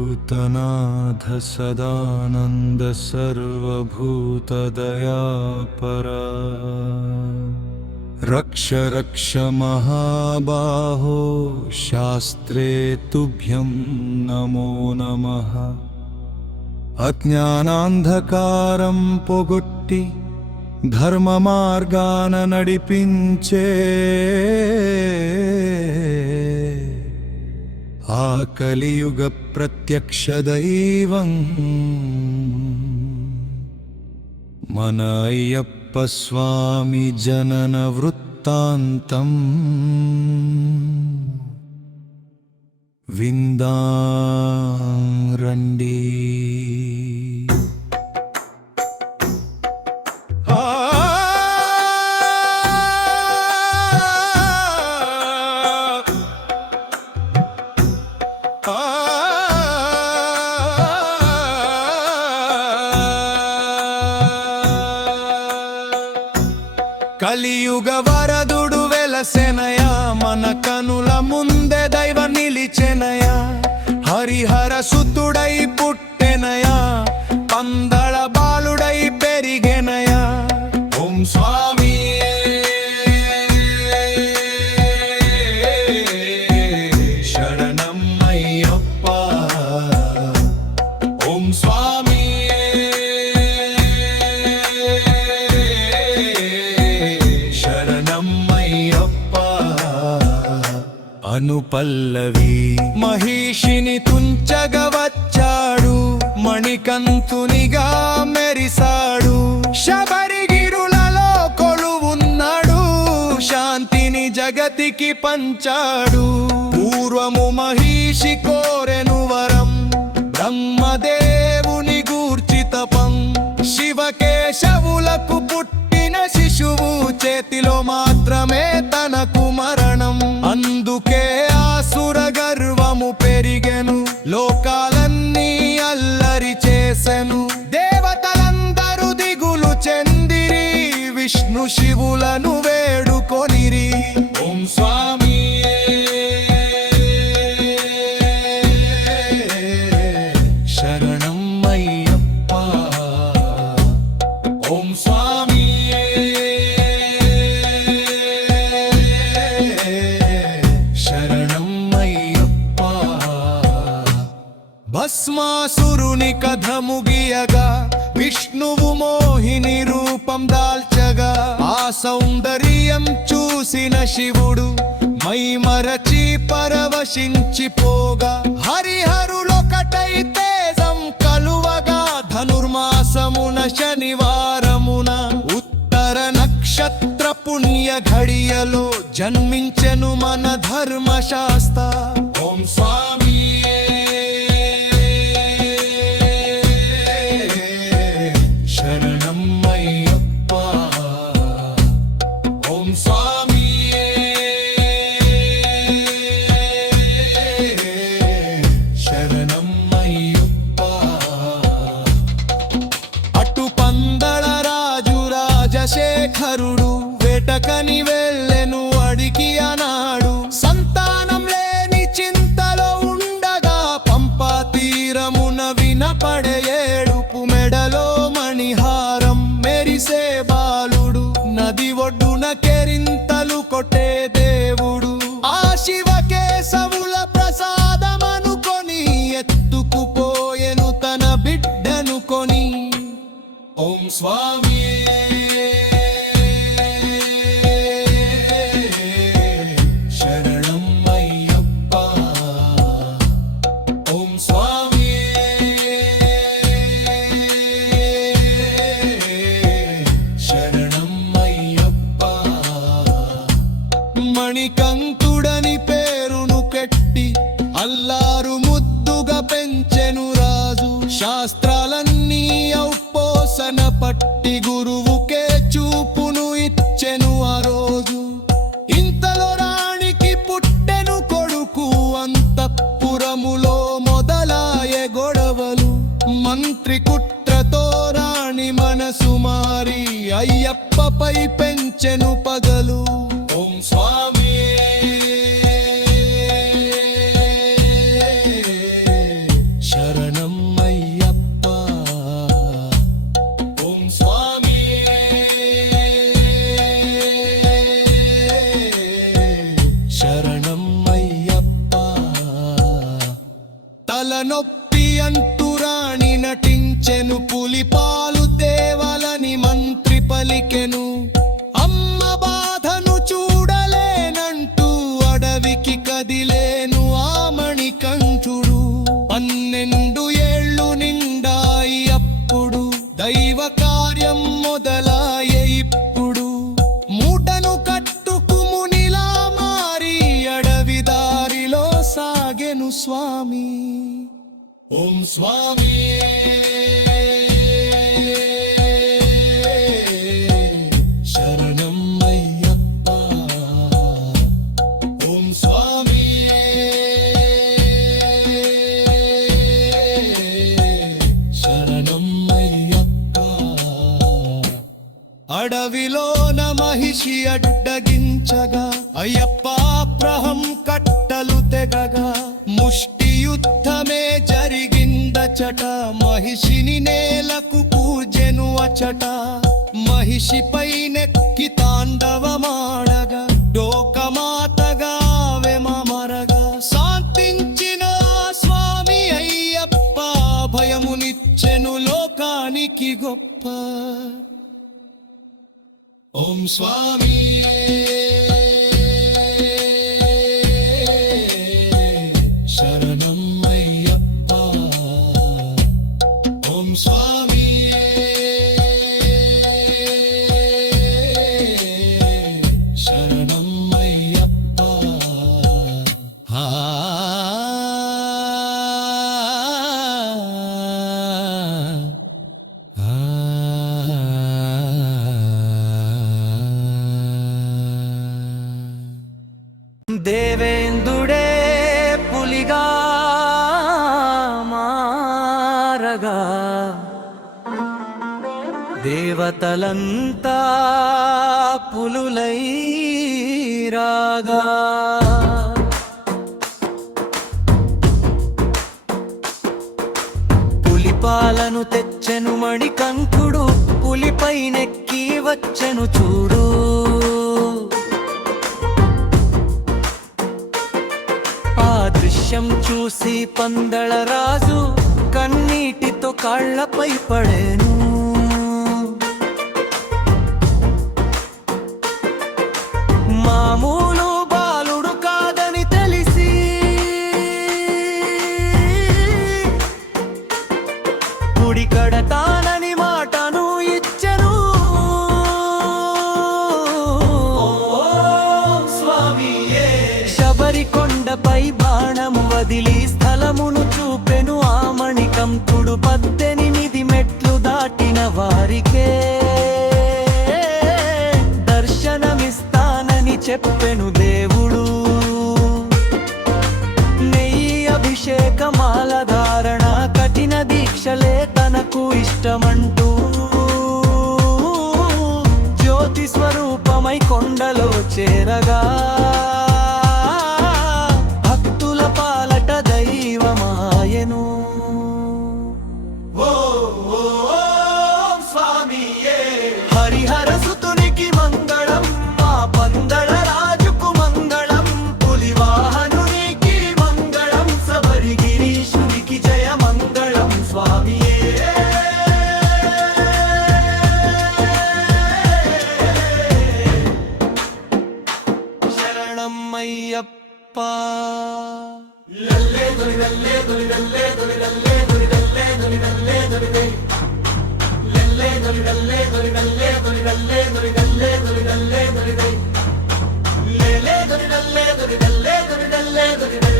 भूतनाथ सदानन्द सर्वभूतदयापरा रक्ष रक्ष महाबाहो शास्त्रे तुभ्यं नमो नमः అజ్ఞానాంధకారం పొగొట్టి ధర్మ మార్గాన నడిపించే ఆ కలియుగ ప్రత్యక్ష దైవం. మన అయ్యప్ప స్వామి జనన వృత్తాంతం. విందా రండి. కలియుగ వరదుడు వెలసెనయ మన కనుల ముందే దైవ నిలిచెనయ. హరిహర సుతుడై అనుపల్లవి మహిషిని తుంచగవచ్చాడు మణికంతునిగా మెరిసాడు శబరిగిరులలో కొలువున్నాడు శాంతిని జగతికి పంచాడు. పూర్వము మహిషి కోరెను వరం బ్రహ్మదేవుని గూర్చి తపం. శివకేశవులకు పుట్టిన శిశువు చేతిలో మాత్రమే భస్మాసురుని కథ ముగియగా విష్ణువు మోహిని రూపం దాల్చగా ఆ సౌందర్యం చూసిన శివుడు మై మరచి పరవశించిపోగా హరిహరులొకటై తేజం కలువగా ధనుర్మాసమున శనివారమున ఉత్తర నక్షత్ర పుణ్య ఘడియలో జన్మించెను మన ధర్మశాస్త్ర. ఓం స్వామి ఓం స్వామి అయ్యప్పపై పెంచెను పగలు. ఓం స్వామి. శరణం అయ్యప్ప. ఓం స్వామి. శరణం అయ్యప్ప. తలనొప్పి అంటూ నటించెను పులిపాలు పలికెను. అమ్మ బాధను చూడలేనంటూ అడవికి కదిలేను ఆమణి కంఠుడు పన్నెండు ఏళ్ళు నిండాయి అప్పుడు దైవ కార్యం మొదలాయే ఇప్పుడు. మూటను కట్టుకుమునిలా మారి అడవి దారిలో సాగెను స్వామి. ఓం స్వామి. బట్టలు తెగగా ముష్టి యుద్ధమే జరిగిందచట మహిషిని నేలకు పూజెను అచట. మహిషిపై నెక్కి తాండవమాడగా. డోకమాతగా వెమరగా శాంతించిన స్వామి అయ్యప్ప. భయమునిచ్చెను లోకానికి గొప్ప. ఓం స్వామి దేవేందుడే పులిగా మారగా? దేవతలంతా పులులై రాగా? పులిపాలను తెచ్చెను మణికంఠుడు పులిపై నెక్కి వచ్చెను చూడు. దృశ్యం చూసి పందళ రాజు కన్నీటితో కాళ్ళపై పడే ఇప్పుడు పద్దెనిమిది మెట్లు దాటిన వారికే దర్శనమిస్తానని చెప్పెను దేవుడు. నెయ్యి అభిషేకమాల ధారణ కఠిన దీక్షలే తనకు ఇష్టమంటూ జ్యోతి స్వరూపమై కొండలో చేరగా గొలిగల్లే గొలిగల్లే గొలిగల్లే గొలిగల్లే గొలిగల్లే గొలిగల్లే గొలిగల్లే గొలిగల్లే గొలిగల్లే గొలిగల్లే గొలిగల్లే